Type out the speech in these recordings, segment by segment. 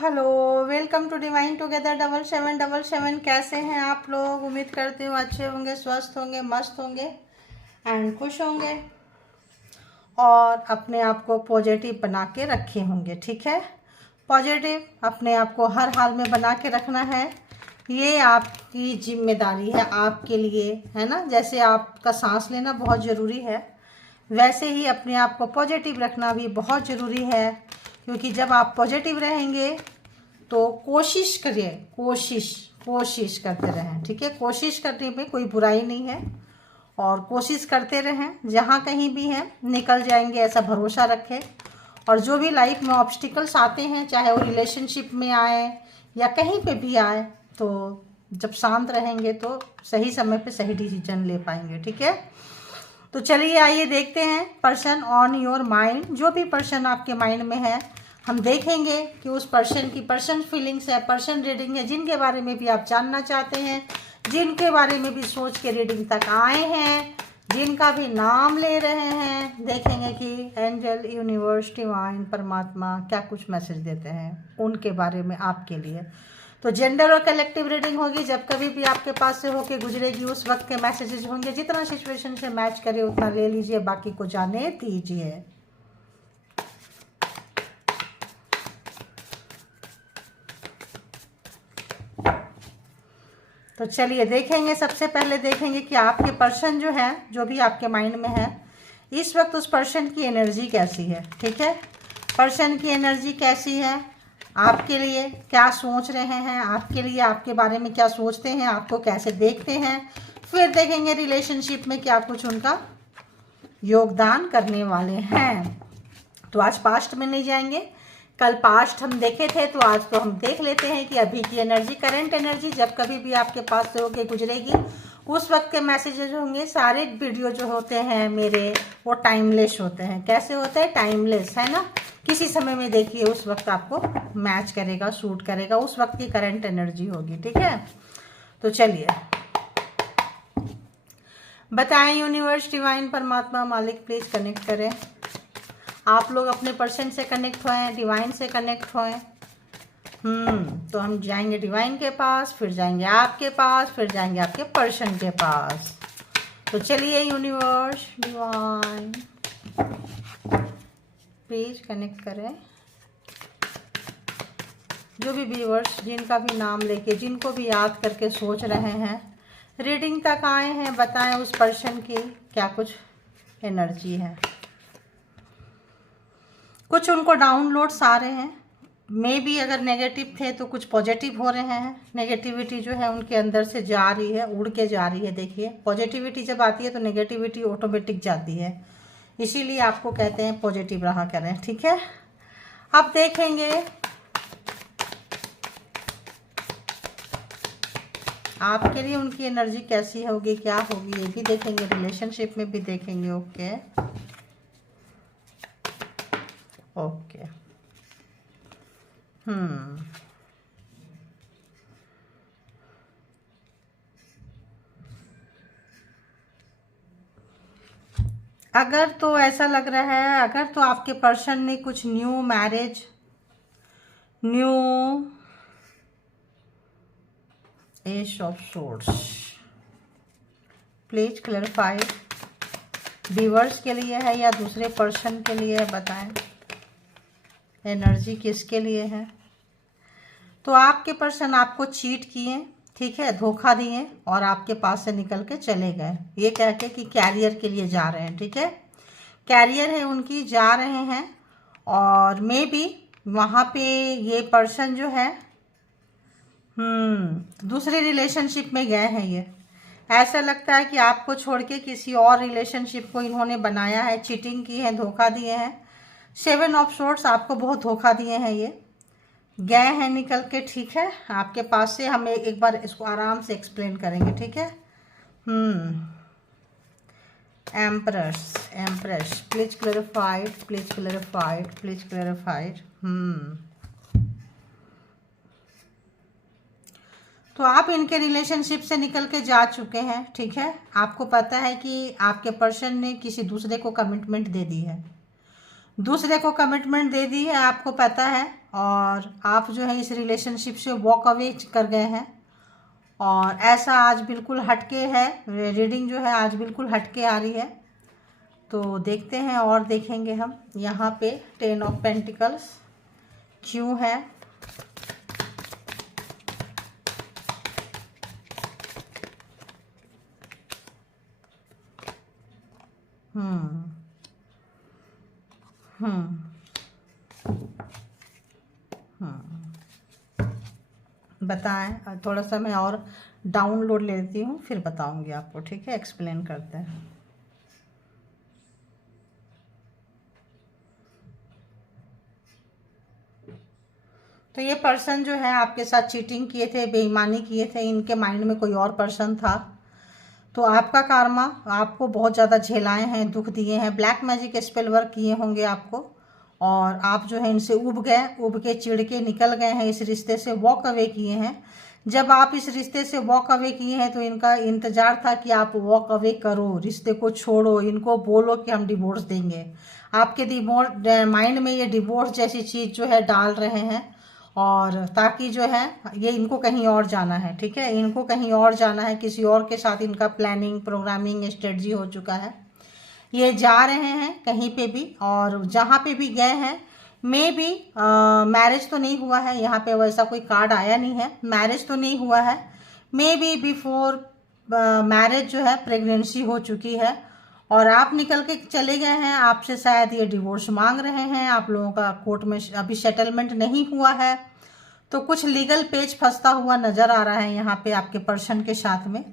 Hello, welcome to divine together 7777। कैसे हैं आप लोग? उम्मीद करती हूँ अच्छे होंगे, स्वस्थ होंगे, मस्त होंगे एंड खुश होंगे और अपने आप को पॉजिटिव बना के रखे होंगे। ठीक है, पॉजिटिव अपने आप को हर हाल में बना के रखना है। ये आपकी जिम्मेदारी है, आपके लिए है ना। जैसे आपका सांस लेना बहुत ज़रूरी है, वैसे ही अपने आप को पॉजिटिव रखना भी बहुत ज़रूरी है। क्योंकि जब आप पॉजिटिव रहेंगे तो कोशिश करिए, कोशिश करते रहें। ठीक है, कोशिश करने में कोई बुराई नहीं है और कोशिश करते रहें। जहाँ कहीं भी हैं निकल जाएंगे, ऐसा भरोसा रखें। और जो भी लाइफ में ऑब्स्टिकल्स आते हैं, चाहे वो रिलेशनशिप में आए या कहीं पे भी आए, तो जब शांत रहेंगे तो सही समय पे सही डिसीजन ले पाएंगे। ठीक है, तो चलिए आइए देखते हैं पर्सन ऑन योर माइंड। जो भी पर्सन आपके माइंड में है, हम देखेंगे कि उस पर्सन की पर्सन फीलिंग्स है, पर्सन रीडिंग है, जिनके बारे में भी आप जानना चाहते हैं, जिनके बारे में भी सोच के रीडिंग तक आए हैं, जिनका भी नाम ले रहे हैं। देखेंगे कि एंजल, यूनिवर्स, डिवाइन, परमात्मा क्या कुछ मैसेज देते हैं उनके बारे में आपके लिए। तो जेंडर और कलेक्टिव रीडिंग होगी। जब कभी भी आपके पास से होके गुजरेगी उस वक्त के मैसेजेस होंगे। जितना सिचुएशन से मैच करे उतना ले लीजिए, बाकी को जाने दीजिए। तो चलिए देखेंगे। सबसे पहले देखेंगे कि आपके पर्सन जो है, जो भी आपके माइंड में है, इस वक्त उस पर्सन की एनर्जी कैसी है। ठीक है, पर्सन की एनर्जी कैसी है, आपके लिए क्या सोच रहे हैं, आपके लिए आपके बारे में क्या सोचते हैं, आपको कैसे देखते हैं। फिर देखेंगे रिलेशनशिप में क्या कुछ उनका योगदान करने वाले हैं। तो आज पास्ट में नहीं जाएंगे, कल पास्ट हम देखे थे, तो आज तो हम देख लेते हैं कि अभी की एनर्जी, करंट एनर्जी जब कभी भी आपके पास से होके गुजरेगी उस वक्त के मैसेजेस होंगे। सारे वीडियो जो होते हैं मेरे, वो टाइमलेस होते हैं। कैसे होते हैं? टाइमलेस, है ना। किसी समय में देखिए, उस वक्त आपको मैच करेगा, सूट करेगा, उस वक्त की करंट एनर्जी होगी। ठीक है, तो चलिए बताएं यूनिवर्स, डिवाइन, परमात्मा, मालिक, प्लीज कनेक्ट करें। आप लोग अपने पर्सन से कनेक्ट होएं, डिवाइन से कनेक्ट होएं। तो हम जाएंगे डिवाइन के पास, फिर जाएंगे आपके पास, फिर जाएंगे आपके पर्सन के पास। तो चलिए यूनिवर्स, डिवाइन, प्लीज कनेक्ट करें। जो भी व्यूअर्स जिनका भी नाम लेके, जिनको भी याद करके सोच रहे हैं, रीडिंग तक आए हैं, बताएं उस पर्सन की क्या कुछ एनर्जी है। कुछ उनको डाउनलोड्स आ रहे हैं, मे भी अगर नेगेटिव थे तो कुछ पॉजिटिव हो रहे हैं। नेगेटिविटी जो है उनके अंदर से जा रही है, उड़ के जा रही है। देखिए, पॉजिटिविटी जब आती है तो नेगेटिविटी ऑटोमेटिक जाती है, इसीलिए आपको कहते हैं पॉजिटिव रहा करें। ठीक है, अब देखेंगे आपके लिए उनकी एनर्जी कैसी होगी, क्या होगी, ये भी देखेंगे। रिलेशनशिप में भी देखेंगे। ओके ओके अगर तो ऐसा लग रहा है, अगर तो आपके पर्सन ने कुछ new marriage, new age of swords, please clarify. Viewers के लिए है या दूसरे पर्सन के लिए है, बताएं एनर्जी किसके लिए है। तो आपके पर्सन आपको चीट किए, ठीक है, धोखा दिए और आपके पास से निकल के चले गए, ये कह के कि कैरियर के लिए जा रहे हैं। ठीक है, कैरियर है उनकी, जा रहे हैं। और मे बी वहाँ पे ये पर्सन जो है दूसरे रिलेशनशिप में गए हैं। ये ऐसा लगता है कि आपको छोड़ के किसी और रिलेशनशिप को इन्होंने बनाया है, चीटिंग की है, धोखा दिए हैं। 7 ऑफ सोर्ड्स आपको बहुत धोखा दिए हैं, ये गए हैं निकल के। ठीक है, आपके पास से हम एक बार इसको आराम से एक्सप्लेन करेंगे। ठीक है, empress, please clarified, please clarified, please clarified. तो आप इनके रिलेशनशिप से निकल के जा चुके हैं। ठीक है, आपको पता है कि आपके पर्सन ने किसी दूसरे को कमिटमेंट दे दी है। दूसरे को कमिटमेंट दे दी है, आपको पता है, और आप जो है इस रिलेशनशिप से वॉक अवे कर गए हैं। और ऐसा आज बिल्कुल हटके है, रीडिंग जो है आज बिल्कुल हटके आ रही है। तो देखते हैं और देखेंगे हम यहाँ पे 10 ऑफ पेंटिकल्स क्यों है। हम्म बताएं, थोड़ा सा मैं और डाउनलोड लेती हूँ फिर बताऊंगी आपको, ठीक है? एक्सप्लेन करते हैं। तो ये पर्सन जो है आपके साथ चीटिंग किए थे, बेईमानी किए थे, इनके माइंड में कोई और पर्सन था। तो आपका कार्मा आपको बहुत ज़्यादा झेलाए हैं, दुख दिए हैं, ब्लैक मैजिक स्पेल वर्क किए होंगे आपको, और आप जो है इनसे उब गए, उब के चिढ़ के निकल गए हैं, इस रिश्ते से वॉक अवे किए हैं। जब आप इस रिश्ते से वॉक अवे किए हैं तो इनका इंतज़ार था कि आप वॉक अवे करो, रिश्ते को छोड़ो, इनको बोलो कि हम डिवोर्स देंगे। आपके डिवोर्स माइंड में ये डिवोर्स जैसी चीज़ जो है डाल रहे हैं, और ताकि जो है ये इनको कहीं और जाना है, ठीक है? इनको कहीं और जाना है, किसी और के साथ इनका प्लानिंग प्रोग्रामिंग स्ट्रेटजी हो चुका है। ये जा रहे हैं कहीं पे भी, और जहाँ पे भी गए हैं मे बी मैरिज तो नहीं हुआ है, यहाँ पे वैसा कोई कार्ड आया नहीं है, मैरिज तो नहीं हुआ है। मे बी बिफोर मैरिज जो है प्रेगनेंसी हो चुकी है, और आप निकल के चले गए हैं, आपसे शायद ये डिवोर्स मांग रहे हैं, आप लोगों का कोर्ट में अभी सेटलमेंट नहीं हुआ है। तो कुछ लीगल पेज फंसता हुआ नज़र आ रहा है यहाँ पे आपके पर्सन के साथ में।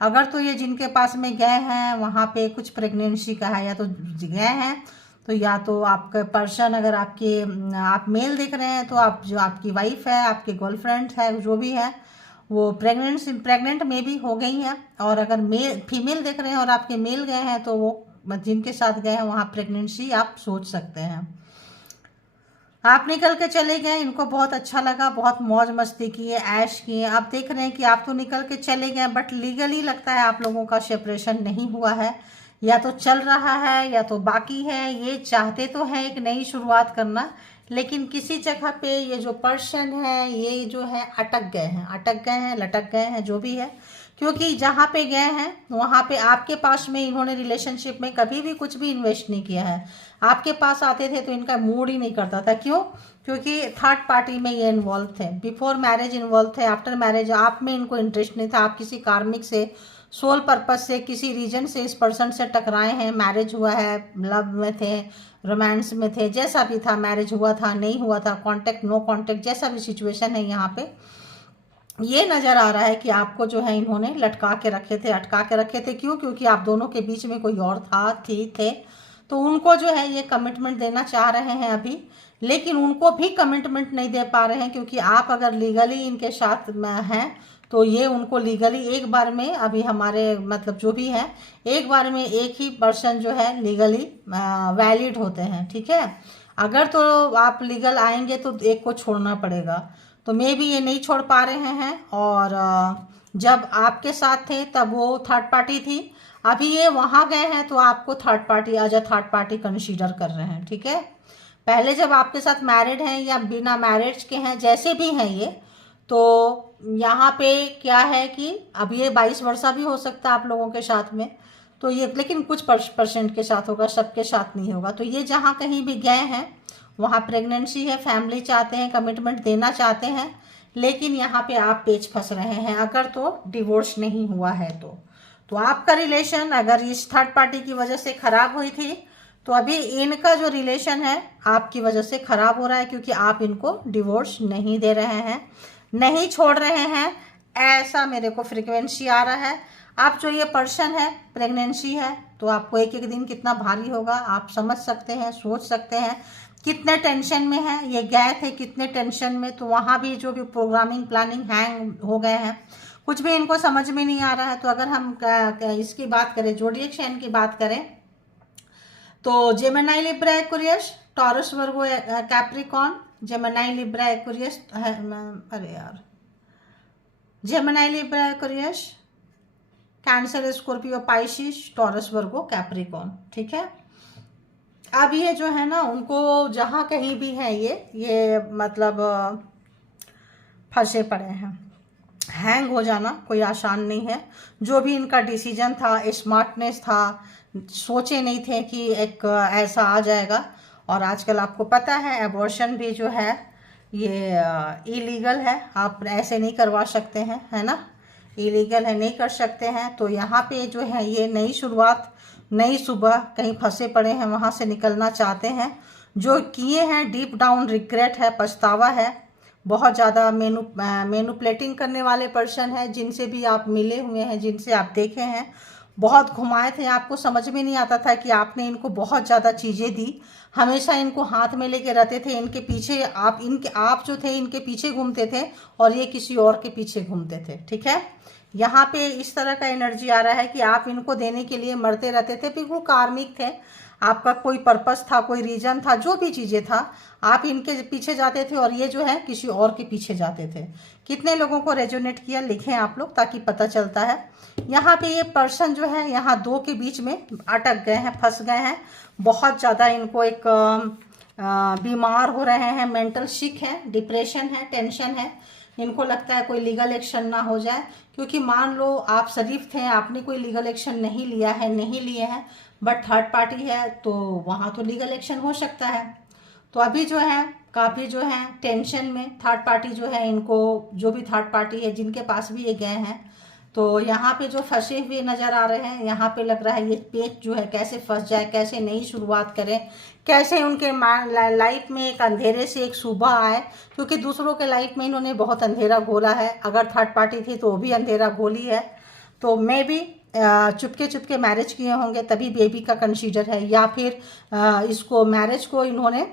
अगर तो ये जिनके पास में गए हैं वहाँ पे कुछ प्रेगनेंसी का है, या तो गए हैं तो या तो आपका पर्सन, अगर आपके आप मेल देख रहे हैं तो आप जो आपकी वाइफ है, आपके गर्लफ्रेंड है, जो भी है वो प्रेग्नेंट में भी हो गई हैं। और अगर मेल फीमेल देख रहे हैं और आपके मेल गए हैं तो वो जिनके साथ गए हैं वहाँ प्रेगनेंसी आप सोच सकते हैं। आप निकल के चले गए, इनको बहुत अच्छा लगा, बहुत मौज मस्ती किए, ऐश किए। आप देख रहे हैं कि आप तो निकल के चले गए, बट लीगली लगता है आप लोगों का सेपरेशन नहीं हुआ है, या तो चल रहा है या तो बाकी है। ये चाहते तो हैं एक नई शुरुआत करना, लेकिन किसी जगह पे ये जो पर्सन है ये जो है अटक गए हैं, लटक गए हैं, जो भी है। क्योंकि जहाँ पे गए हैं वहाँ पे आपके पास में इन्होंने रिलेशनशिप में कभी भी कुछ भी इन्वेस्ट नहीं किया है। आपके पास आते थे तो इनका मूड ही नहीं करता था। क्यों? क्योंकि थर्ड पार्टी में ये इन्वॉल्व थे, बिफोर मैरिज इन्वॉल्व थे, आफ्टर मैरिज आप में इनको इंटरेस्ट नहीं था। आप किसी कार्मिक से, सोल पर्पज से, किसी रीजन से इस पर्सन से टकराए हैं, मैरिज हुआ है, लव में थे, रोमांस में थे, जैसा भी था, मैरिज हुआ था, नहीं हुआ था, कांटेक्ट नो कांटेक्ट, जैसा भी सिचुएशन है, यहाँ पे ये नज़र आ रहा है कि आपको जो है इन्होंने लटका के रखे थे, अटका के रखे थे। क्यों? क्योंकि आप दोनों के बीच में कोई और था, थे। तो उनको जो है ये कमिटमेंट देना चाह रहे हैं अभी, लेकिन उनको भी कमिटमेंट नहीं दे पा रहे हैं, क्योंकि आप अगर लीगली इनके साथ हैं तो ये उनको लीगली एक बार में, अभी हमारे मतलब जो भी है, एक बार में एक ही पर्सन जो है लीगली वैलिड होते हैं, ठीक है? अगर तो आप लीगल आएंगे तो एक को छोड़ना पड़ेगा, तो मे भी ये नहीं छोड़ पा रहे हैं। और जब आपके साथ थे तब वो थर्ड पार्टी थी, अभी ये वहाँ गए हैं तो आपको third party as a third party consider कर रहे हैं, ठीक है? पहले जब आपके साथ मैरिड हैं या बिना मैरिज के हैं, जैसे भी हैं ये, तो यहाँ पे क्या है कि अब ये 22 वर्षा भी हो सकता है आप लोगों के साथ में, तो ये लेकिन कुछ परसेंट के साथ होगा, सबके साथ नहीं होगा। तो ये जहाँ कहीं भी गए हैं वहाँ प्रेगनेंसी है, फैमिली चाहते हैं, कमिटमेंट देना चाहते हैं, लेकिन यहाँ पे आप पेच फंस रहे हैं। अगर तो डिवोर्स नहीं हुआ है तो आपका रिलेशन अगर इस थर्ड पार्टी की वजह से खराब हुई थी, तो अभी इनका जो रिलेशन है आपकी वजह से खराब हो रहा है, क्योंकि आप इनको डिवोर्स नहीं दे रहे हैं, नहीं छोड़ रहे हैं, ऐसा मेरे को फ्रीक्वेंसी आ रहा है। आप जो ये पर्सन है, प्रेगनेंसी है, तो आपको एक एक दिन कितना भारी होगा आप समझ सकते हैं, सोच सकते हैं कितने टेंशन में है। ये गए थे कितने टेंशन में, तो वहाँ भी जो भी प्रोग्रामिंग प्लानिंग हैंग हो गए हैं, कुछ भी इनको समझ में नहीं आ रहा है। तो अगर हम इसकी बात करें, जोडिएक साइन की बात करें, तो Gemini Libra Aquarius, Taurus Virgo Capricorn, Gemini Libra Aquarius, अरे यार, Gemini Libra Aquarius, cancer Scorpio Pisces, Taurus Virgo Capricorn, ठीक है? अब ये जो है ना, उनको जहाँ कहीं भी है ये मतलब फंसे पड़े हैं। हैंग हो जाना कोई आसान नहीं है। जो भी इनका डिसीजन था, स्मार्टनेस था, सोचे नहीं थे कि एक ऐसा आ जाएगा। और आजकल आपको पता है एबॉर्शन भी जो है ये इलीगल है, आप ऐसे नहीं करवा सकते हैं, है ना, इलीगल है, नहीं कर सकते हैं। तो यहाँ पे जो है ये नई शुरुआत, नई सुबह, कहीं फंसे पड़े हैं वहाँ से निकलना चाहते हैं। जो किए हैं डीप डाउन रिग्रेट है, पछतावा है। बहुत ज़्यादा मैनिपुलेटिंग करने वाले पर्सन है, जिनसे भी आप मिले हुए हैं, जिनसे आप देखे हैं, बहुत घुमाए थे, आपको समझ में नहीं आता था कि आपने इनको बहुत ज़्यादा चीज़ें दी। हमेशा इनको हाथ में लेके रहते थे, इनके पीछे आप जो थे इनके पीछे घूमते थे और ये किसी और के पीछे घूमते थे। ठीक है, यहाँ पे इस तरह का एनर्जी आ रहा है कि आप इनको देने के लिए मरते रहते थे, बिल्कुल कार्मिक थे, आपका कोई पर्पस था, कोई रीजन था, जो भी चीज़ें था, आप इनके पीछे जाते थे और ये जो है किसी और के पीछे जाते थे। कितने लोगों को रेजोनेट किया, लिखें आप लोग, ताकि पता चलता है। यहाँ पे ये पर्सन जो है यहाँ दो के बीच में अटक गए हैं, फंस गए हैं। बहुत ज़्यादा इनको एक बीमार हो रहे हैं, मेंटल सिक है, डिप्रेशन है, टेंशन है। इनको लगता है कोई लीगल एक्शन ना हो जाए, क्योंकि मान लो आप शरीफ थे, आपने कोई लीगल एक्शन नहीं लिया है, नहीं लिए हैं, बट थर्ड पार्टी है तो वहाँ तो लीगल एक्शन हो सकता है। तो अभी जो है काफ़ी जो है टेंशन में, थर्ड पार्टी जो है इनको, जो भी थर्ड पार्टी है जिनके पास भी ये गए हैं, तो यहाँ पे जो फंसे हुए नज़र आ रहे हैं, यहाँ पे लग रहा है ये पेच जो है कैसे फंस जाए, कैसे नई शुरुआत करें, कैसे उनके लाइफ में एक अंधेरे से एक सुबह आए। क्योंकि दूसरों के लाइफ में इन्होंने बहुत अंधेरा घोला है, अगर थर्ड पार्टी थी तो वो भी अंधेरा घोली है। तो मे भी चुपके चुपके मैरिज किए होंगे, तभी बेबी का कंसीडर है, या फिर इसको मैरिज को इन्होंने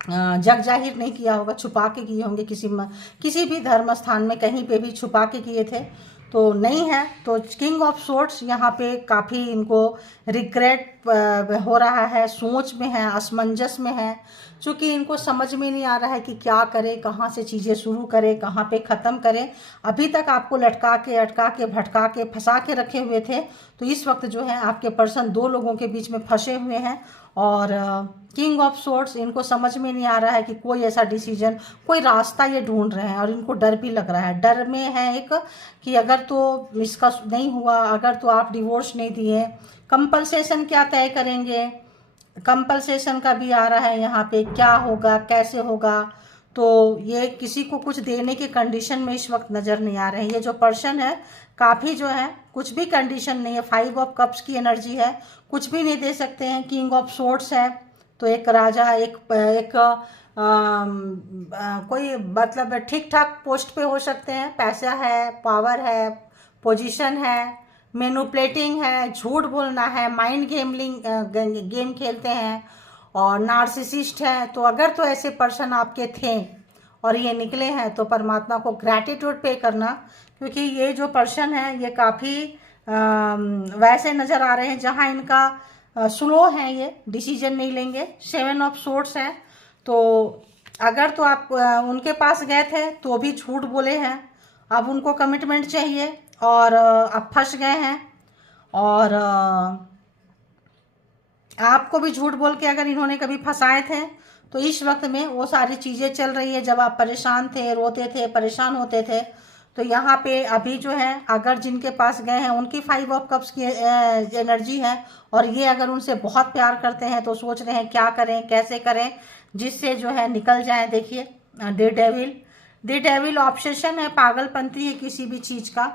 जग जाहिर नहीं किया होगा, छुपा के किए होंगे, किसी भी धर्म स्थान में कहीं पे भी छुपा के किए थे, तो नहीं है। तो किंग ऑफ सोर्ड्स यहाँ पे काफ़ी इनको रिग्रेट हो रहा है, सोच में है, असमंजस में है, क्योंकि इनको समझ में नहीं आ रहा है कि क्या करें, कहाँ से चीज़ें शुरू करें, कहाँ पे ख़त्म करें। अभी तक आपको लटका के, अटका के, भटका के, फंसा के रखे हुए थे, तो इस वक्त जो है आपके पर्सन दो लोगों के बीच में फंसे हुए हैं। और किंग ऑफ सोर्ड्स, इनको समझ में नहीं आ रहा है कि कोई ऐसा डिसीजन, कोई रास्ता ये ढूंढ रहे हैं, और इनको डर भी लग रहा है। डर में है एक कि अगर तो इसका नहीं हुआ, अगर तो आप डिवोर्स नहीं दिए, कंपलसेशन क्या तय करेंगे, कंपलसेशन का भी आ रहा है यहाँ पे, क्या होगा, कैसे होगा। तो ये किसी को कुछ देने के कंडीशन में इस वक्त नज़र नहीं आ रहे हैं। ये जो पर्सन है काफ़ी जो है कुछ भी कंडीशन नहीं है, 5 ऑफ कप्स की एनर्जी है, कुछ भी नहीं दे सकते हैं। किंग ऑफ सोर्ड्स है, तो एक राजा, एक कोई मतलब ठीक ठाक पोस्ट पे हो सकते हैं, पैसा है, पावर है, पोजीशन है, मैनिपुलेटिंग है, झूठ बोलना है, माइंड गेम खेलते हैं, और नार्सिसिस्ट है। तो अगर तो ऐसे पर्सन आपके थे और ये निकले हैं, तो परमात्मा को ग्रैटिट्यूड पे करना, क्योंकि ये जो पर्सन है ये काफ़ी वैसे नज़र आ रहे हैं जहाँ इनका स्लो है, ये डिसीजन नहीं लेंगे। 7 ऑफ सोर्ड्स है, तो अगर तो आप उनके पास गए थे तो भी झूठ बोले हैं, अब उनको कमिटमेंट चाहिए, और अब फंस गए हैं। और आपको भी झूठ बोल के अगर इन्होंने कभी फंसाए थे, तो इस वक्त में वो सारी चीज़ें चल रही है। जब आप परेशान थे, रोते थे, परेशान होते थे, तो यहाँ पे अभी जो है अगर जिनके पास गए हैं उनकी 5 ऑफ कप्स की एनर्जी है, और ये अगर उनसे बहुत प्यार करते हैं तो सोच रहे हैं क्या करें, कैसे करें, जिससे जो है निकल जाए। देखिए द डेविल ऑब्सेशन है, पागलपंती है किसी भी चीज़ का।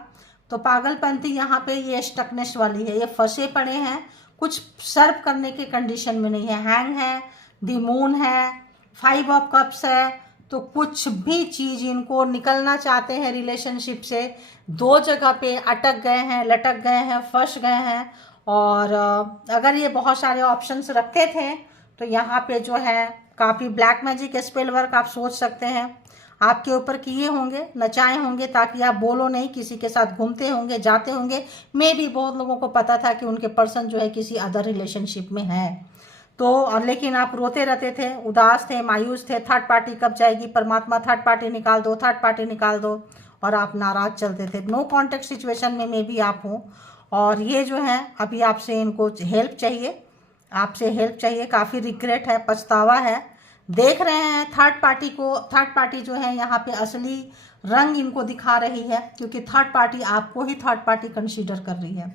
तो पागलपंती यहाँ पे ये स्टकनेस वाली है, ये फंसे पड़े हैं, कुछ सर्व करने के कंडीशन में नहीं है। हैंग है, द मून है, 5 ऑफ कप्स है, तो कुछ भी चीज़ इनको निकलना चाहते हैं रिलेशनशिप से, दो जगह पे अटक गए हैं, लटक गए हैं, फंस गए हैं। और अगर ये बहुत सारे ऑप्शंस रखते थे, तो यहाँ पे जो है काफ़ी ब्लैक मैजिक स्पेल वर्क आप सोच सकते हैं आपके ऊपर किए होंगे, नचाए होंगे, ताकि आप बोलो नहीं, किसी के साथ घूमते होंगे, जाते होंगे। मे भी बहुत लोगों को पता था कि उनके पर्सन जो है किसी अदर रिलेशनशिप में है, तो और लेकिन आप रोते रहते थे, उदास थे, मायूस थे, थर्ड पार्टी कब जाएगी, परमात्मा थर्ड पार्टी निकाल दो, थर्ड पार्टी निकाल दो, और आप नाराज चलते थे। नो कॉन्टेक्ट सिचुएशन में भी आप हो, और ये जो है अभी आपसे इनको हेल्प चाहिए, आपसे हेल्प चाहिए, काफ़ी रिग्रेट है, पछतावा है। देख रहे हैं थर्ड पार्टी जो है यहाँ पे असली रंग इनको दिखा रही है, क्योंकि थर्ड पार्टी आपको ही थर्ड पार्टी कंसीडर कर रही है।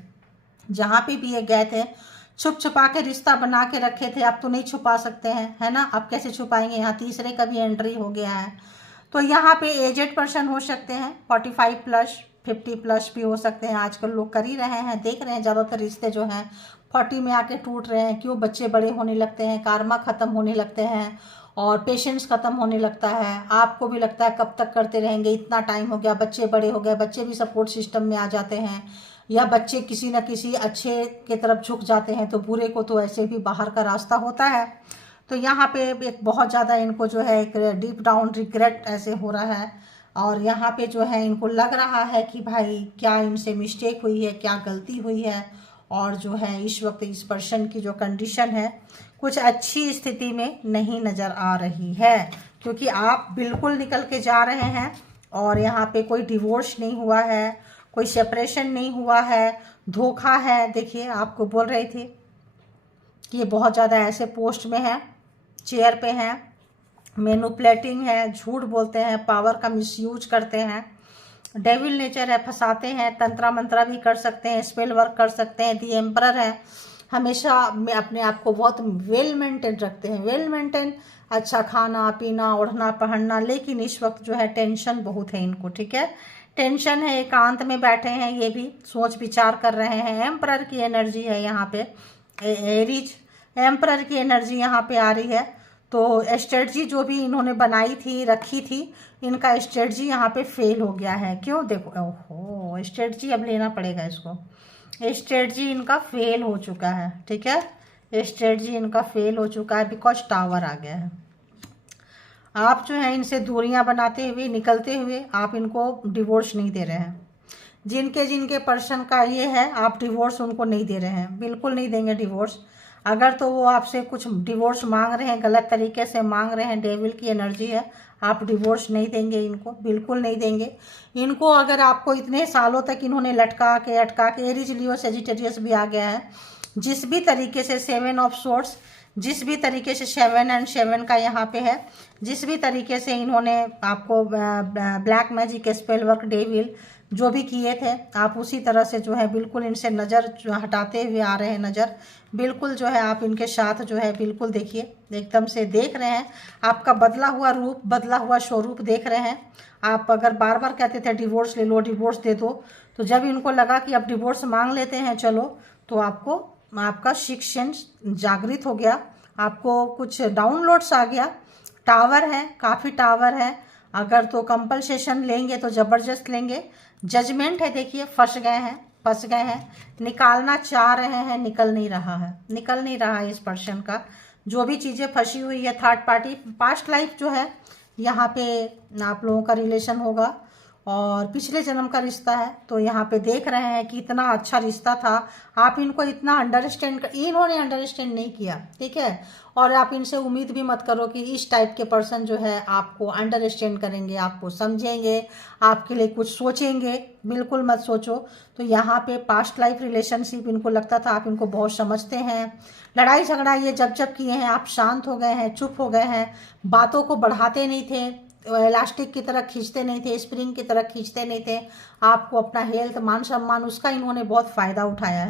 जहाँ पे भी ये गए थे छुप छुपा के रिश्ता बना के रखे थे, अब तो नहीं छुपा सकते हैं, है ना। अब कैसे छुपाएंगे, यहाँ तीसरे का भी एंट्री हो गया है। तो यहाँ पे एजेड पर्सन हो सकते हैं, 45 प्लस 50 प्लस भी हो सकते हैं। आजकल लोग कर ही रहे हैं, देख रहे हैं ज़्यादातर रिश्ते जो हैं 40 में आके टूट रहे हैं। क्यों? बच्चे बड़े होने लगते हैं, कारमा ख़त्म होने लगते हैं और पेशेंस ख़त्म होने लगता है। आपको भी लगता है कब तक करते रहेंगे, इतना टाइम हो गया, बच्चे बड़े हो गए, बच्चे भी सपोर्ट सिस्टम में आ जाते हैं, या बच्चे किसी न किसी अच्छे के तरफ झुक जाते हैं, तो बुरे को तो ऐसे भी बाहर का रास्ता होता है। तो यहाँ पे एक बहुत ज़्यादा इनको जो है एक डीप डाउन रिग्रेट ऐसे हो रहा है, और यहाँ पे जो है इनको लग रहा है कि भाई क्या इनसे मिस्टेक हुई है, क्या गलती हुई है, और जो है इस वक्त इस पर्सन की जो कंडीशन है कुछ अच्छी स्थिति में नहीं नज़र आ रही है, क्योंकि आप बिल्कुल निकल के जा रहे हैं। और यहाँ पे कोई डिवोर्स नहीं हुआ है, कोई सेपरेशन नहीं हुआ है, धोखा है। देखिए आपको बोल रही थी कि ये बहुत ज़्यादा ऐसे पोस्ट में है, चेयर पे हैं, मैनिपुलेटिंग है, झूठ बोलते हैं, पावर का मिसयूज करते हैं, डेविल नेचर है, फंसाते हैं, तंत्रा मंत्रा भी कर सकते हैं, स्पेल वर्क कर सकते हैं। दी एम्परर है, हमेशा अपने आप को बहुत वेल मेंटेन रखते हैं, वेल मेंटेन, अच्छा खाना पीना ओढ़ना पहनना। लेकिन इस वक्त जो है टेंशन बहुत है इनको, ठीक है, टेंशन है, एकांत में बैठे हैं, ये भी सोच विचार कर रहे हैं। एम्परर की एनर्जी है यहाँ पे, एरीज एम्परर की एनर्जी यहाँ पे आ रही है। तो स्ट्रेटजी जो भी इन्होंने बनाई थी, रखी थी, इनका स्ट्रेटजी यहाँ पे फेल हो गया है। क्यों? देखो, ओहो, स्ट्रेटजी अब लेना पड़ेगा इसको। स्ट्रेटजी इनका फेल हो चुका है, ठीक है, स्ट्रेटजी इनका फेल हो चुका है, बिकॉज टावर आ गया है। आप जो है इनसे दूरियां बनाते हुए, निकलते हुए, आप इनको डिवोर्स नहीं दे रहे हैं। जिनके पर्सन का ये है, आप डिवोर्स उनको नहीं दे रहे हैं, बिल्कुल नहीं देंगे डिवोर्स। अगर तो वो आपसे कुछ डिवोर्स मांग रहे हैं, गलत तरीके से मांग रहे हैं, डेविल की एनर्जी है, आप डिवोर्स नहीं देंगे इनको, बिल्कुल नहीं देंगे इनको। अगर आपको इतने सालों तक इन्होंने लटका के अटका के, एरीज लियो सेजिटेरियस भी आ गया है, जिस भी तरीके से 7 ऑफ सोर्ड्स, जिस भी तरीके से 7 एंड 7 का यहाँ पे है, जिस भी तरीके से इन्होंने आपको black magic, spell work, devil जो भी किए थे, आप उसी तरह से जो है बिल्कुल इनसे नज़र हटाते हुए आ रहे हैं। नज़र बिल्कुल जो है आप इनके साथ जो है बिल्कुल देखिए, एकदम से देख रहे हैं आपका बदला हुआ रूप, बदला हुआ स्वरूप देख रहे हैं। आप अगर बार बार कहते थे डिवोर्स ले लो, डिवोर्स दे दो, तो जब इनको लगा कि अब डिवोर्स मांग लेते हैं चलो, तो आपका सिक्स सेंस जागृत हो गया, आपको कुछ डाउनलोड्स आ गया। टावर है, काफ़ी टावर है, अगर तो कंपलसेशन लेंगे तो ज़बरदस्त लेंगे। जजमेंट है, देखिए फंस गए हैं, निकालना चाह रहे हैं, निकल नहीं रहा है इस पर्सन का। जो भी चीज़ें फंसी हुई है, थर्ड पार्टी, पास्ट लाइफ जो है यहाँ पे आप लोगों का रिलेशन होगा, और पिछले जन्म का रिश्ता है। तो यहाँ पे देख रहे हैं कि इतना अच्छा रिश्ता था, आप इनको इतना इन्होंने अंडरस्टैंड नहीं किया, ठीक है। और आप इनसे उम्मीद भी मत करो कि इस टाइप के पर्सन जो है आपको अंडरस्टैंड करेंगे, आपको समझेंगे, आपके लिए कुछ सोचेंगे, बिल्कुल मत सोचो। तो यहाँ पे पास्ट लाइफ रिलेशनशिप, इनको लगता था आप इनको बहुत समझते हैं। लड़ाई झगड़ा ये जब किए हैं, आप शांत हो गए हैं, चुप हो गए हैं, बातों को बढ़ाते नहीं थे, इलास्टिक की तरह खींचते नहीं थे, स्प्रिंग की तरह खींचते नहीं थे। आपको अपना हेल्थ, मान सम्मान, उसका इन्होंने बहुत फ़ायदा उठाया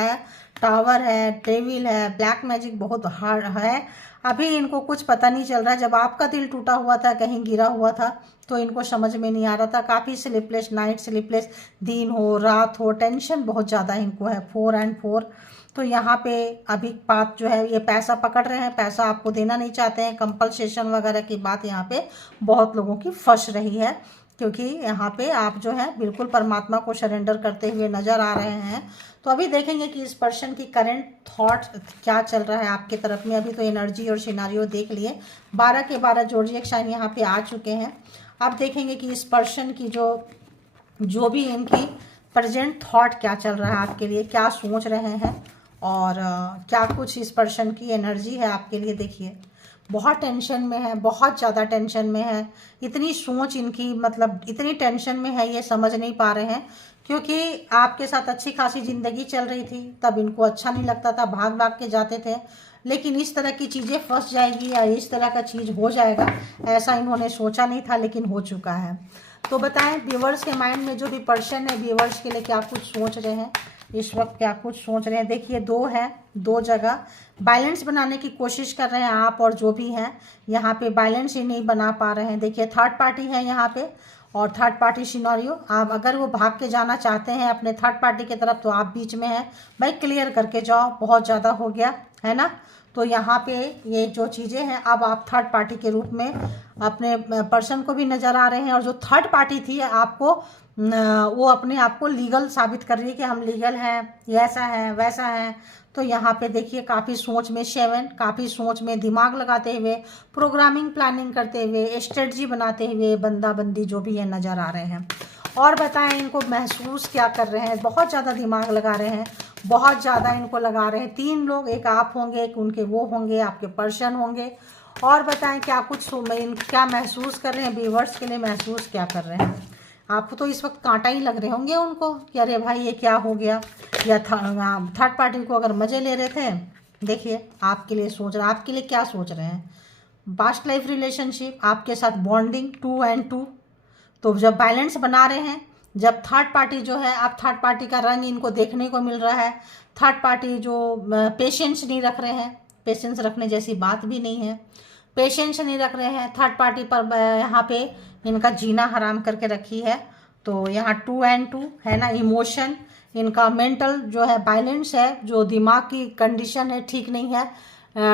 है। टावर है, डेविल है, ब्लैक मैजिक बहुत हार्ड है। अभी इनको कुछ पता नहीं चल रहा है, जब आपका दिल टूटा हुआ था, कहीं गिरा हुआ था, तो इनको समझ में नहीं आ रहा था। काफ़ी स्लीपलेस नाइट, स्लीपलेस दिन हो रात हो, टेंशन बहुत ज़्यादा इनको है, 4 and 4। तो यहाँ पे अभी बात जो है, ये पैसा पकड़ रहे हैं, पैसा आपको देना नहीं चाहते हैं, कंपलसेशन वगैरह की बात यहाँ पे बहुत लोगों की फंस रही है, क्योंकि यहाँ पे आप जो है बिल्कुल परमात्मा को सरेंडर करते हुए नज़र आ रहे हैं। तो अभी देखेंगे कि इस पर्सन की करंट थॉट क्या चल रहा है आपके तरफ में। अभी तो एनर्जी और सिनारियो देख लिए, 12 के 12 जोड़िएक साइन यहाँ पे आ चुके हैं। अब देखेंगे कि इस पर्सन की जो भी इनकी प्रेजेंट थॉट क्या चल रहा है आपके लिए, क्या सोच रहे हैं, और क्या कुछ इस पर्सन की एनर्जी है आपके लिए। देखिए बहुत टेंशन में है, बहुत ज़्यादा टेंशन में है, इतनी सोच इनकी, मतलब इतनी टेंशन में है, ये समझ नहीं पा रहे हैं क्योंकि आपके साथ अच्छी खासी ज़िंदगी चल रही थी, तब इनको अच्छा नहीं लगता था, भाग भाग के जाते थे। लेकिन इस तरह की चीज़ें फंस जाएगी या इस तरह का चीज़ हो जाएगा, ऐसा इन्होंने सोचा नहीं था, लेकिन हो चुका है। तो बताएं व्यूवर्स के माइंड में जो भी पर्सन है, व्यूवर्स के लिए क्या कुछ सोच रहे हैं इस वक्त, क्या कुछ सोच रहे हैं। देखिए 2 है, 2 जगह बैलेंस बनाने की कोशिश कर रहे हैं आप, और जो भी हैं यहाँ पे बैलेंस ही नहीं बना पा रहे हैं। देखिए थर्ड पार्टी है यहाँ पे, और थर्ड पार्टी सिनेरियो। आप अगर वो भाग के जाना चाहते हैं अपने थर्ड पार्टी की तरफ, तो आप बीच में हैं भाई, क्लियर करके जाओ, बहुत ज़्यादा हो गया है ना। तो यहाँ पे ये जो चीज़ें हैं, अब आप थर्ड पार्टी के रूप में अपने पर्सन को भी नज़र आ रहे हैं, और जो थर्ड पार्टी थी आपको वो अपने आप को लीगल साबित कर रही है कि हम लीगल हैं, ये ऐसा है वैसा है। तो यहाँ पे देखिए काफ़ी सोच में 7, काफ़ी सोच में दिमाग लगाते हुए, प्रोग्रामिंग प्लानिंग करते हुए, स्ट्रेटजी बनाते हुए बंदा बंदी जो भी है नज़र आ रहे हैं। और बताएं इनको महसूस क्या कर रहे हैं। बहुत ज़्यादा दिमाग लगा रहे हैं, बहुत ज़्यादा इनको लगा रहे हैं। 3 लोग, एक आप होंगे, एक उनके वो होंगे, आपके पर्सन होंगे। और बताएं क्या कुछ क्या महसूस कर रहे हैं, व्यूअर्स के लिए महसूस क्या कर रहे हैं। आपको तो इस वक्त कांटा ही लग रहे होंगे उनको कि अरे भाई ये क्या हो गया, या थर्ड पार्टी को अगर मज़े ले रहे थे। देखिए आपके लिए सोच रहे, आपके लिए क्या सोच रहे हैं। पास्ट लाइफ रिलेशनशिप, आपके साथ बॉन्डिंग 2 and 2। तो जब बैलेंस बना रहे हैं, जब थर्ड पार्टी जो है, अब थर्ड पार्टी का रंग इनको देखने को मिल रहा है। थर्ड पार्टी जो पेशेंस नहीं रख रहे हैं, पेशेंस रखने जैसी बात भी नहीं है, पेशेंस नहीं रख रहे हैं थर्ड पार्टी पर, यहाँ पे इनका जीना हराम करके रखी है। तो यहाँ 2 and 2 है ना। इमोशन, इनका मेंटल जो है बैलेंस है, जो दिमाग की कंडीशन है ठीक नहीं है,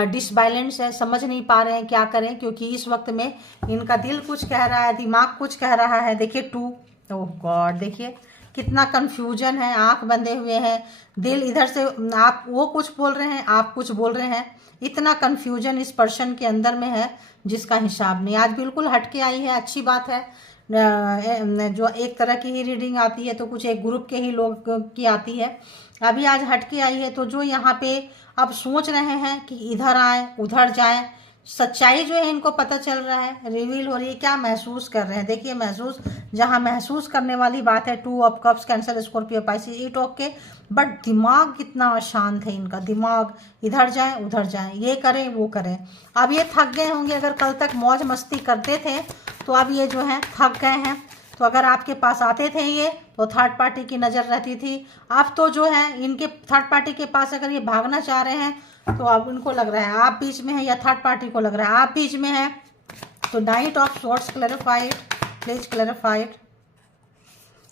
डिसबैलेंस है, समझ नहीं पा रहे हैं क्या करें, क्योंकि इस वक्त में इनका दिल कुछ कह रहा है, दिमाग कुछ कह रहा है। देखिए 2, ओह गॉड, देखिए कितना कंफ्यूजन है, आंख बंधे हुए हैं, दिल इधर से, आप वो कुछ बोल रहे हैं, आप कुछ बोल रहे हैं। इतना कंफ्यूजन इस पर्सन के अंदर में है जिसका हिसाब नहीं। आज बिल्कुल हटके आई है, अच्छी बात है। जो एक तरह की ही रीडिंग आती है तो कुछ एक ग्रुप के ही लोग की आती है, अभी आज हटके आई है। तो जो यहाँ पे अब सोच रहे हैं कि इधर आए उधर जाए, सच्चाई जो है इनको पता चल रहा है, रिवील हो रही है। क्या महसूस कर रहे हैं, देखिए महसूस, जहाँ महसूस करने वाली बात है 2 of Cups, cancer, Scorpio, Pisces, 8 okay. But दिमाग कितना अशांत है इनका, दिमाग इधर जाए उधर जाए, ये करें वो करें। अब ये थक गए होंगे, अगर कल तक मौज मस्ती करते थे तो अब ये जो है थक गए हैं। तो अगर आपके पास आते थे ये, तो थर्ड पार्टी की नज़र रहती थी। अब तो जो है इनके थर्ड पार्टी के पास अगर ये भागना चाह रहे हैं, तो अब उनको लग रहा है आप बीच में हैं, या थर्ड पार्टी को लग रहा है आप बीच में हैं। तो night of swords clarified, please clarified.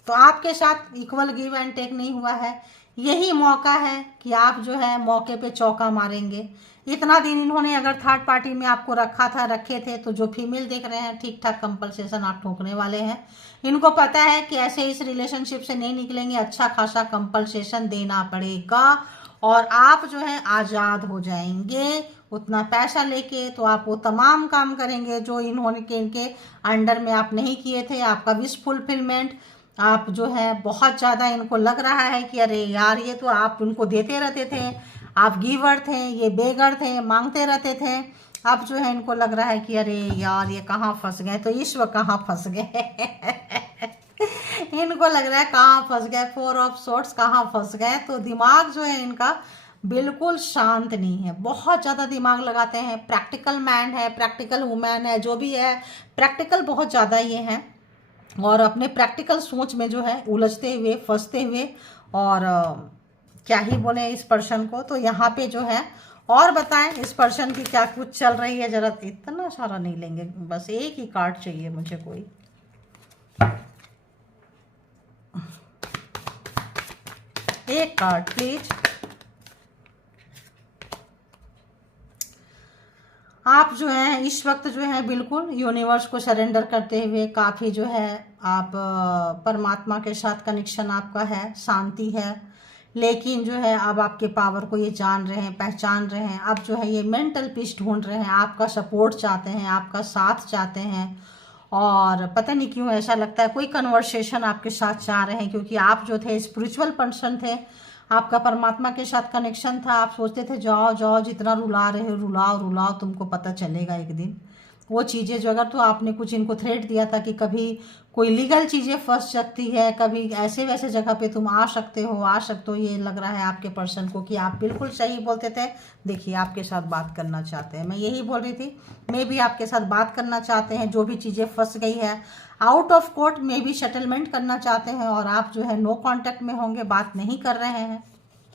तो आपके साथ इक्वल गिव एंड टेक नहीं हुआ है, यही मौका है कि आप जो है मौके पे चौका मारेंगे। इतना दिन इन्होंने अगर थर्ड पार्टी में आपको रखे थे, तो जो फीमेल देख रहे हैं ठीक ठाक कंपलसेशन आप ठोकने वाले हैं। इनको पता है कि ऐसे इस रिलेशनशिप से नहीं निकलेंगे, अच्छा खासा कंपलसेशन देना पड़ेगा, और आप जो है आज़ाद हो जाएंगे उतना पैसा लेके। तो आप वो तमाम काम करेंगे जो इन्होंने इनके अंडर में आप नहीं किए थे। आपका विश फुलफिलमेंट, आप जो है बहुत ज़्यादा इनको लग रहा है कि अरे यार ये तो आप उनको देते रहते थे, आप गिवर थे, ये बेगर थे, मांगते रहते थे। अब जो है इनको लग रहा है कि अरे यार ये कहाँ फंस गए, तो ईश्वर कहाँ फंस गए इनको लग रहा है कहाँ फंस गए, 4 of Swords कहाँ फंस गए। तो दिमाग जो है इनका बिल्कुल शांत नहीं है, बहुत ज़्यादा दिमाग लगाते हैं। प्रैक्टिकल मैन है, प्रैक्टिकल वुमेन है, जो भी है प्रैक्टिकल बहुत ज़्यादा ये हैं, और अपने प्रैक्टिकल सोच में जो है उलझते हुए फंसते हुए, और क्या ही बोले इस पर्सन को। तो यहाँ पे जो है, और बताएं इस पर्सन की क्या कुछ चल रही है। जरा इतना सारा नहीं लेंगे, बस एक ही कार्ड चाहिए मुझे कोई। एक कार्ड प्लीज। आप जो है इस वक्त जो है बिल्कुल यूनिवर्स को सरेंडर करते हुए, काफ़ी जो है आप परमात्मा के साथ कनेक्शन आपका है, शांति है। लेकिन जो है अब आपके पावर को ये जान रहे हैं, पहचान रहे हैं। अब जो है ये मेंटल पीस ढूंढ रहे हैं, आपका सपोर्ट चाहते हैं, आपका साथ चाहते हैं। और पता नहीं क्यों ऐसा लगता है कोई कन्वर्सेशन आपके साथ चाह रहे हैं, क्योंकि आप जो थे स्पिरिचुअल पर्सन थे, आपका परमात्मा के साथ कनेक्शन था। आप सोचते थे जाओ जाओ, जितना रुला रहे हो रुलाओ रुलाओ, तुमको पता चलेगा एक दिन। वो चीज़ें जो अगर तो आपने कुछ इनको थ्रेट दिया था कि कभी कोई लीगल चीज़ें फंस सकती है, कभी ऐसे वैसे जगह पे तुम आ सकते हो, ये लग रहा है आपके पर्सन को कि आप बिल्कुल सही बोलते थे। देखिए आपके साथ बात करना चाहते हैं, मैं यही बोल रही थी, मे भी आपके साथ बात करना चाहते हैं। जो भी चीज़ें फंस गई है आउट ऑफ कोर्ट में भी सेटलमेंट करना चाहते हैं, और आप जो है नो कॉन्टैक्ट में होंगे, बात नहीं कर रहे हैं।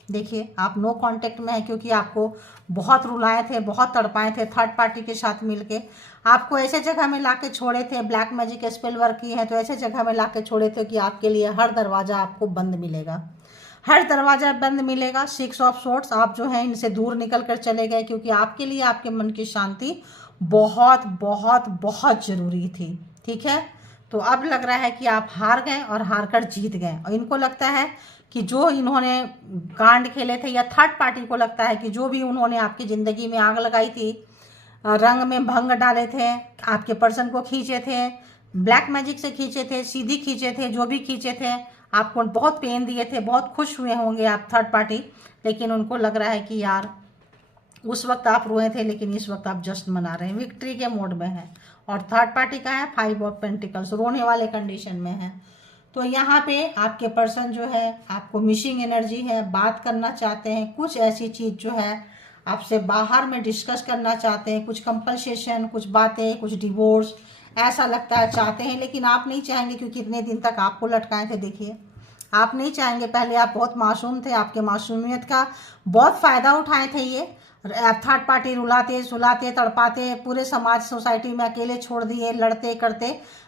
देखिए आप नो कांटेक्ट में है क्योंकि आपको बहुत रुलाए थे, बहुत तड़पाए थे थर्ड पार्टी के साथ मिलके। आपको ऐसे जगह में लाके छोड़े थे, ब्लैक मैजिक स्पेल वर्क की है तो ऐसे जगह में लाके छोड़े थे कि आपके लिए हर दरवाज़ा आपको बंद मिलेगा, हर दरवाज़ा बंद मिलेगा। 6 ऑफ सोर्ड्स, आप जो है इनसे दूर निकल कर चले गए क्योंकि आपके लिए आपके मन की शांति बहुत बहुत बहुत ज़रूरी थी। ठीक है, तो अब लग रहा है कि आप हार गए और हार कर जीत गए, और इनको लगता है कि जो इन्होंने कांड खेले थे, या थर्ड पार्टी को लगता है कि जो भी उन्होंने आपकी ज़िंदगी में आग लगाई थी, रंग में भंग डाले थे, आपके पर्सन को खींचे थे, ब्लैक मैजिक से खींचे थे, सीधी खींचे थे, जो भी खींचे थे, आपको बहुत पेन दिए थे, बहुत खुश हुए होंगे आप थर्ड पार्टी। लेकिन उनको लग रहा है कि यार उस वक्त आप रोए थे लेकिन इस वक्त आप जश्न मना रहे हैं, विक्ट्री के मोड में है। और थर्ड पार्टी का है 5 ऑफ पेंटिकल्स, रोने वाले कंडीशन में है। तो यहाँ पे आपके पर्सन जो है आपको मिसिंग एनर्जी है, बात करना चाहते हैं, कुछ ऐसी चीज़ जो है आपसे बाहर में डिस्कस करना चाहते हैं, कुछ कंपल्सेशन, कुछ बातें, कुछ डिवोर्स, ऐसा लगता है चाहते हैं। लेकिन आप नहीं चाहेंगे क्योंकि इतने दिन तक आपको लटकाए थे। देखिए आप नहीं चाहेंगे, पहले आप बहुत मासूम थे, आपके मासूमियत का बहुत फ़ायदा उठाए थे ये थर्ड पार्टी, रुलाते सुलाते तड़पाते, पूरे समाज सोसाइटी में अकेले छोड़ दिए, लड़ते करते।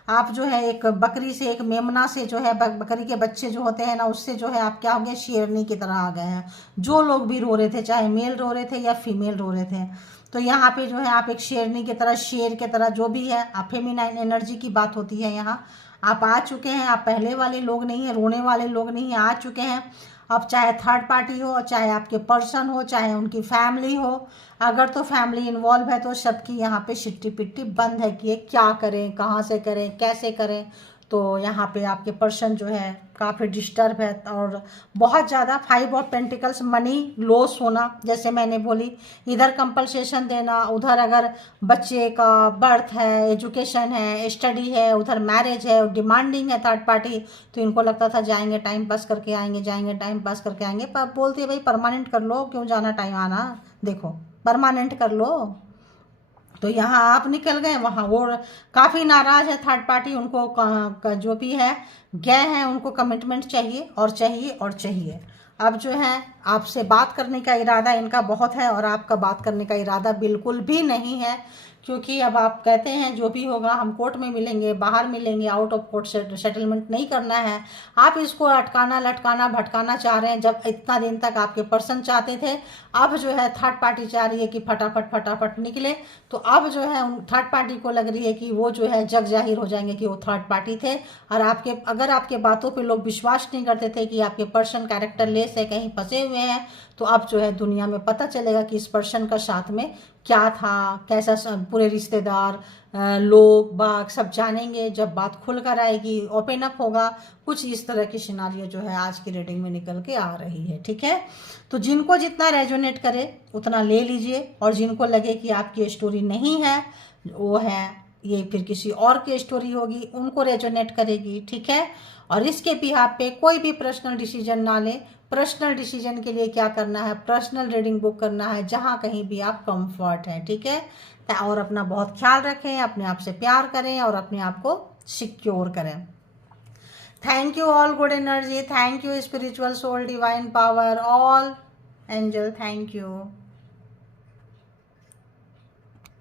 आप जो है एक बकरी से, एक मेमना से जो है, बकरी के बच्चे जो होते हैं ना, उससे जो है आप क्या हो गए, शेरनी की तरह आ गए हैं। जो लोग भी रो रहे थे, चाहे मेल रो रहे थे या फीमेल रो रहे थे, तो यहाँ पे जो है आप एक शेरनी की तरह, शेर की तरह, जो भी है, आप फेमिनाइन एनर्जी की बात होती है यहाँ, आप आ चुके हैं। आप पहले वाले लोग नहीं हैं, रोने वाले लोग नहीं हैं, आ चुके हैं। अब चाहे थर्ड पार्टी हो, चाहे आपके पर्सन हो, चाहे उनकी फैमिली हो, अगर तो फैमिली इन्वॉल्व है तो सबकी यहाँ पे शिट्टी पिट्टी बंद है कि क्या करें, कहाँ से करें, कैसे करें। तो यहाँ पे आपके पर्सन जो है काफ़ी डिस्टर्ब है, और बहुत ज़्यादा 5 ऑफ पेंटिकल्स, मनी लॉस होना, जैसे मैंने बोली, इधर कंपल्सेशन देना, उधर अगर बच्चे का बर्थ है, एजुकेशन है, स्टडी है, उधर मैरिज है, डिमांडिंग है थर्ड पार्टी। तो इनको लगता था जाएंगे टाइम पास करके आएंगे, जाएंगे टाइम पास करके आएंगे, पर बोलते भाई परमानेंट कर लो, क्यों जाना टाइम आना, देखो परमानेंट कर लो। तो यहाँ आप निकल गए, वहाँ वो काफ़ी नाराज़ है थर्ड पार्टी। उनको जो भी है गए हैं, उनको कमिटमेंट चाहिए और चाहिए और चाहिए। अब जो है आपसे बात करने का इरादा इनका बहुत है, और आपका बात करने का इरादा बिल्कुल भी नहीं है, क्योंकि अब आप कहते हैं जो भी होगा हम कोर्ट में मिलेंगे, बाहर मिलेंगे, आउट ऑफ कोर्ट सेटलमेंट नहीं करना है। आप इसको अटकाना, लटकाना, भटकाना चाह रहे हैं, जब इतना दिन तक आपके पर्सन चाहते थे। अब जो है थर्ड पार्टी चाह रही है कि फटाफट फटाफट निकले। तो अब जो है थर्ड पार्टी को लग रही है कि वो जो है जग जाहिर हो जाएंगे कि वो थर्ड पार्टी थे, और अगर आपके बातों पे लोग विश्वास नहीं करते थे कि आपके पर्सन कैरेक्टर लेस है, कहीं फंसे हुए हैं, तो अब जो है दुनिया में पता चलेगा कि इस पर्सन का साथ में क्या था, कैसा। पूरे रिश्तेदार, लोग बाग सब जानेंगे जब बात खुल कर आएगी, ओपन अप होगा। कुछ इस तरह की सिनारियो जो है आज की रीडिंग में निकल के आ रही है। ठीक है, तो जिनको जितना रेजोनेट करे उतना ले लीजिए, और जिनको लगे कि आपकी स्टोरी नहीं है, वो है ये फिर किसी और की स्टोरी होगी, उनको रेजोनेट करेगी। ठीक है, और इसके बिहाफ पे कोई भी पर्सनल डिसीजन ना ले। पर्सनल डिसीजन के लिए क्या करना है, पर्सनल रीडिंग बुक करना है जहाँ कहीं भी आप कंफर्ट है। ठीक है, और अपना बहुत ख्याल रखें, अपने आप से प्यार करें और अपने आप को सिक्योर करें। Thank you all good energy, thank you spiritual soul, divine power, all angel, thank you.